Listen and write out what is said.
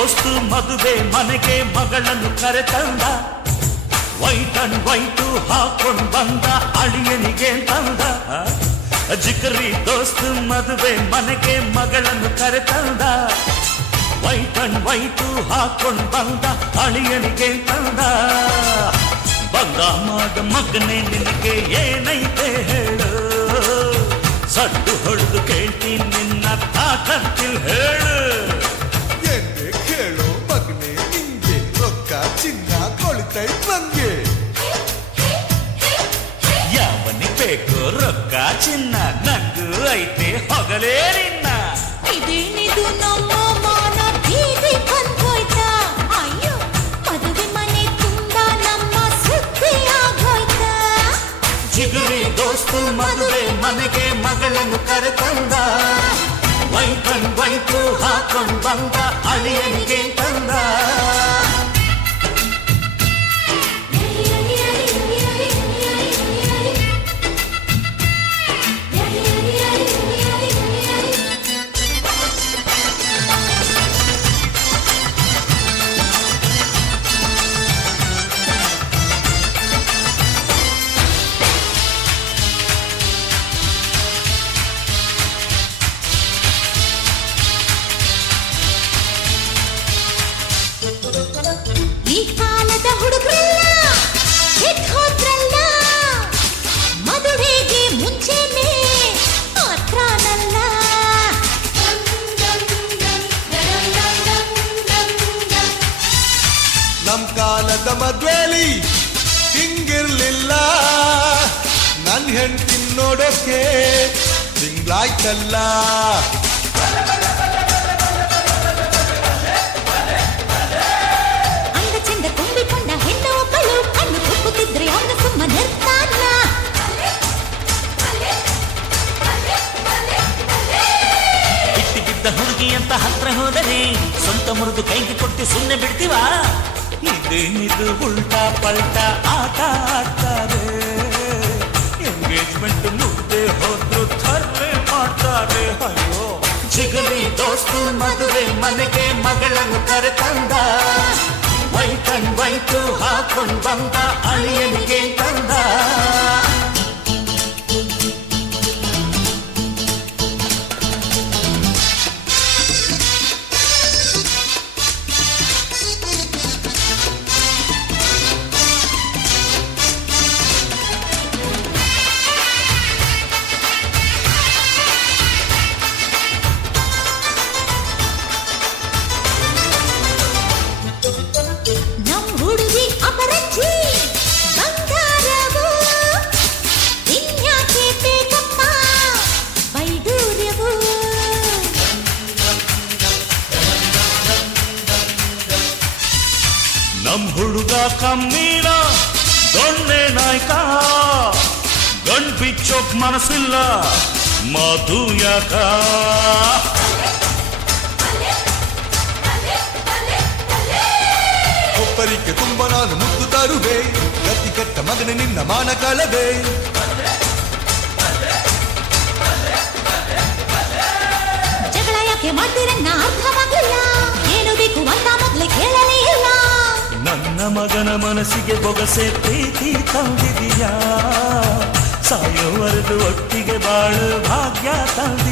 ದೋಸ್ತು ಮದುವೆ ಮನೆಗೆ ಮಗಳನ್ನು ಕರೆತಂದ ವೈಟ್ ಅಂಡ್ ವೈಟು ಹಾಕೊಂಡು ಬಂದ ಅಳಿಯನಿಗೆ ತಂದ ಜಿಗರಿ ದೋಸ್ತು ಮದುವೆ ಮನೆಗೆ ಮಗಳನ್ನು ಕರೆತಂದ ವೈಟ್ ಅಂಡ್ ವೈಟು ಹಾಕೊಂಡು ಬಂದ ಅಳಿಯನಿಗೆ ತಂದ ಬಂದ ಮಾಡ ಮಗನೇ ನಿನಗೆ ಏನೈತೆ ಹೇಳು ಸಡ್ಡು ಹೊಡೆದು ಕೇಳ್ತೀನಿ ನಿನ್ನ ತಾಕಂತಿಲ್ ಹೇಳು ಎಂದೆ ಕೇಳೋ ಮಗನೇ ನಿಂಗೆ ರೊಕ್ಕ ಚಿನ್ನ ಕೊಳಿತೈ ನಂಗೆ ಯಾವನಿಗೆ ಬೇಕು ರೊಕ್ಕ ಚಿನ್ನ ನಂಗೂ ಐತೆ ಹೊಗಲೇ ನಿನ್ನ ಇದೇನಿದು ನಮ್ಮ ಮಾನ ಬೀದಿ ಬಂದೋಯ್ತಾ ಅಯ್ಯೋ ಮದುವೆ ಮನೆ ತುಂಬ ನಮ್ಮ ಸುದ್ದಿ ಆಗೋಯ್ತಾ ಜಿಗುರಿ ದೋಸ್ತು ಮದುವೆ ಮನೆಗೆ ಮಗಳನ್ನು ಕರೆತಂದ ವೈಟ್ ಅಂಡ್ ವೈಟು ಹಾಕೊಂಡು ಬಂದ ಅಳಿಯನಿಗೆ ತಂದ ಈ ಕಾಲದ ಹುಡುಗರಲ್ಲ ಹೋದ್ರಲ್ಲ ಮದುವೆಗೆ ಮುಂಚೆನೆ ಮಾತ್ರನಲ್ಲ ನಮ್ ಕಾಲದ ಮದ್ವೇಲಿ ಹಿಂಗಿರ್ಲಿಲ್ಲ ನನ್ ಹೆಂಡತಿ ನೋಡೋಕೆ ತಿಂಗ್ಳಾಯ್ತಲ್ಲ ಅಂದ ಚಂದ ತುಂಬಿಕೊಂಡ ಹೆಣ್ಣು ಒಬ್ಬಳು ಕಣ್ಣು ಕುಕ್ಕುತ್ತಿದ್ರೆ ಅವನು ಸುಮ್ಮನಿರ್ತಾನ ಬಿಟ್ಟಿ ಬಿದ್ದ ಹುಡುಗಿ ಅಂತ ಹತ್ರ ಹೋದರೆ ಸ್ವಂತ ಮುರಿದು ಕೈಗೆ ಕೊಟ್ಟು ಸುಮ್ಮನೆ ಬಿಡ್ತೀವ ಇದೇನಿದು ಉಲ್ಟಾ ಪಲ್ಟಾ ಆಟ ಆಡ್ತಾರೆ ಎಂಗೇಜ್ಮೆಂಟ್ ಮುಗ್ದೆ ಹೋದ್ರು ಥರ್ರೆ ಮಾಡ್ತಾರೆ ಅಯ್ಯೋ ಜಿಗಲಿ ದೋಸ್ತು ಮದುವೆ ಮನೆಗೆ ಮಗಳನ್ನು ಕರೆತಂದ ವೈಟ್ ಅಂಡ್ ವೈಟು ಹಾಕೊಂಡು ಬಂದ ಅಳಿಯನಿಗೆ ತಂದ ನಮ್ ಹುಡುಗಿ ಅಪರಂಜಿ ಬಂಗಾರವು ಇನ್ಯಾಕೆ ಬೇಕಪ್ಪ ವೈಡೂರ್ಯವು ನಮ್ ಹುಡುಗ ಕಮ್ಮೀರ ದೊಣ್ಣೆ ನಾಯ್ಕ ಗಂಡ್ ಬಿಚ್ಚೋಕ್ ಮನಸ್ಸಿಲ್ಲ ಮಾತು ಯಾಕ ಒಬ್ಬರಿಗೆ ತುಂಬ ನಾನು ಮುದ್ದು ತರುವೆ ಗತಿ ಕಟ್ಟ ಮಗನ ನಿನ್ನ ಮಾನ ಕಳವೆ ಜಗಳ ಯಾಕೆ ಮಾಡ್ತೀರನ್ನ ಅರ್ಥವಾಗಲಿಲ್ಲ ಏನು ಬೇಕು ಅಂತ ಮೊದ್ಲೇ ಕೇಳಲೇ ಇಲ್ಲ ನನ್ನ ಮಗನ ಮನಸ್ಸಿಗೆ ಬೊಗಸೆ ಪ್ರೀತಿ ತಂದಿದೀಯಾ ಸಾಯೋವರೆಗೂ ಒಟ್ಟಿಗೆ ಬಾಳು ಭಾಗ್ಯ ತಂದಿ